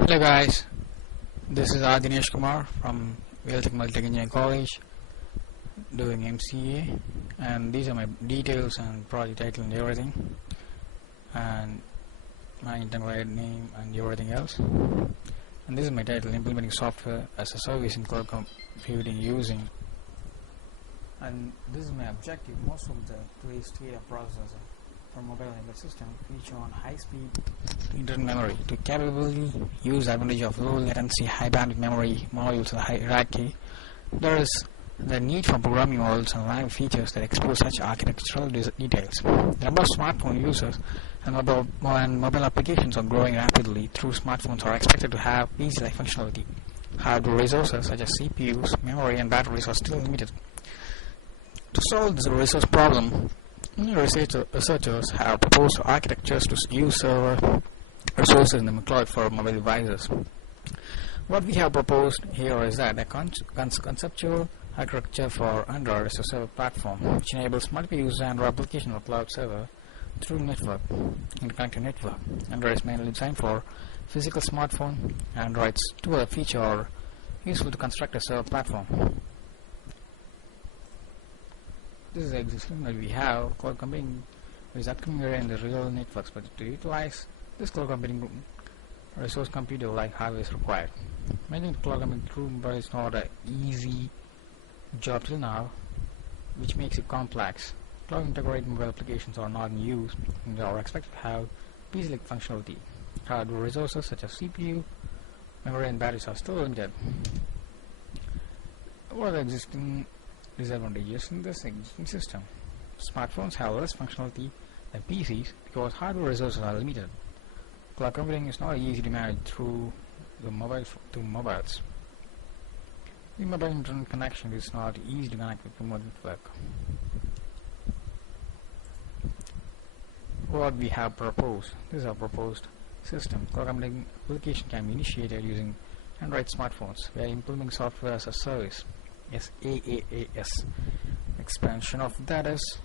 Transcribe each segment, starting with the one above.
Hello guys, this is Dinesh Kumar from Multitech Engineering College doing MCA, and these are my details and project title and everything, and my internet name and everything else. And this is my title: implementing software as a service in cloud computing using. And this is my objective. Most of the today's data processor for mobile enabled system feature on high-speed internal memory to capably use advantage of low latency, high bandwidth memory modules and hierarchy. There is the need for programming models and live features that expose such architectural details. The number of smartphone users and mobile applications are growing rapidly. Through smartphones are expected to have easy-like functionality. Hardware resources such as CPUs, memory, and batteries are still limited. To solve this resource problem, researchers have proposed architectures to use server resources in the cloud for mobile devices. What we have proposed here is that a conceptual architecture for Android is a server platform which enables multiple user Android application or cloud server through interconnected network. Android is mainly designed for physical smartphone. Android's two other features are useful to construct a server platform. This is existing that we have cloud computing is upcoming area in the real networks, but to utilize this cloud computing resource computer like hardware is required. Making cloud computing through mobile is not an easy job till now, which makes it complex. Cloud integrated mobile applications are not in use and are expected to have PC-like functionality. Hardware resources such as CPU, memory, and batteries are still limited. What are the existing disadvantages in this existing system? Smartphones have less functionality than PCs because hardware resources are limited. Cloud computing is not easy to manage through the mobiles. The mobile internet connection is not easy to connect with remote network. What we have proposed: this is our proposed system. Cloud computing application can be initiated using Android smartphones. We are implementing software as a service. SaaS. Expansion of that is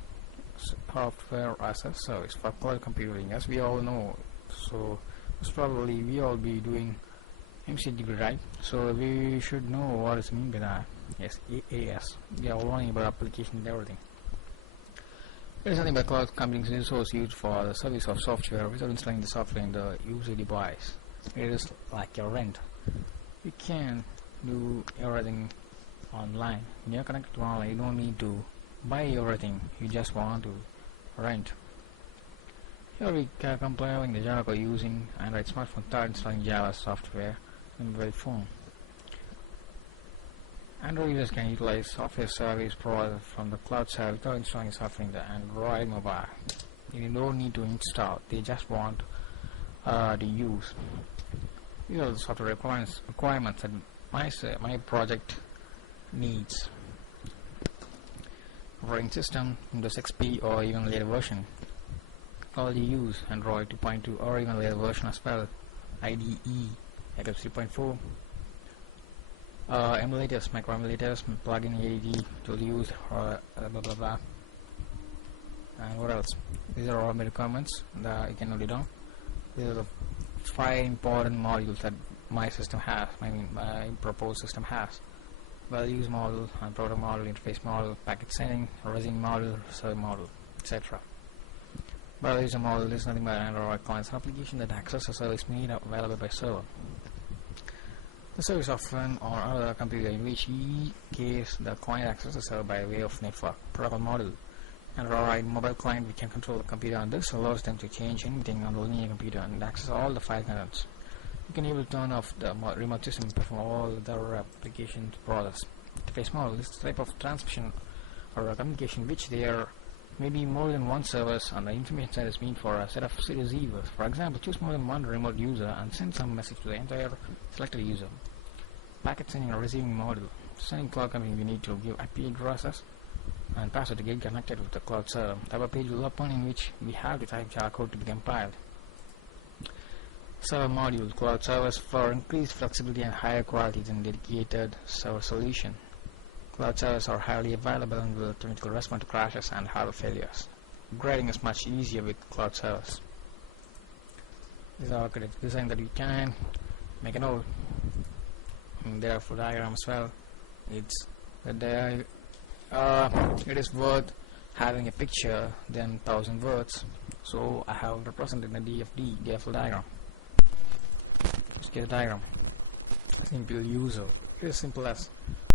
software as a service for cloud computing, as we all know. So most probably we all be doing MCA degree, right? So we should know what is meant by that. SaaS. We are learning about application and everything. It is nothing but cloud computing resource used for the service of software without installing the software in the user device. It is like a rent. You can do everything online. When you're connected to online, you don't need to buy everything, you just want to rent. Here we are compiling the Java using Android smartphone, start installing Java software in mobile phone. Android users can utilize software service provided from the cloud server without installing software in the Android mobile. You don't need to install, they just want to use. These are the software requirements that my project needs. Operating system, Windows XP or even later version. Technology use Android 2.2 or even later version as well. IDE Eclipse 3.4. Emulators, micro emulators, plugin ADD tool use, blah blah blah. And what else? These are all my requirements that you can note it down. These are the 5 important modules that my system has. My proposed system has: values model, and product model, interface model, packet sending, resin model, server model, etc. Values model is nothing but an Android client application that accesses a service made available by server. The service of one or other computer, in which case the client accesses the server by way of network. Protocol model: Android mobile client, we can control the computer, and this allows them to change anything on the linear computer and access all the file contents. You can able to turn off the remote system and perform all the other application process. Interface model is the type of transmission or communication which there may be more than one service, and the information set is meant for a set of receivers. For example, choose more than one remote user and send some message to the entire selected user. Packet sending or receiving model. Sending cloud computing, we need to give IP addresses and password to get connected with the cloud server. Type of page will open in which we have to type Java code to be compiled. Server module, cloud servers for increased flexibility and higher quality than dedicated server solution. Cloud servers are highly available and will automatically respond to crashes and hardware failures. Upgrading is much easier with cloud servers. This is our architecture design that we can make a note. There are flow diagram as well. It's that it is worth having a picture than 1,000 words. So I have represented the DFD flow diagram. Let's get a diagram. Simple user. It is simple as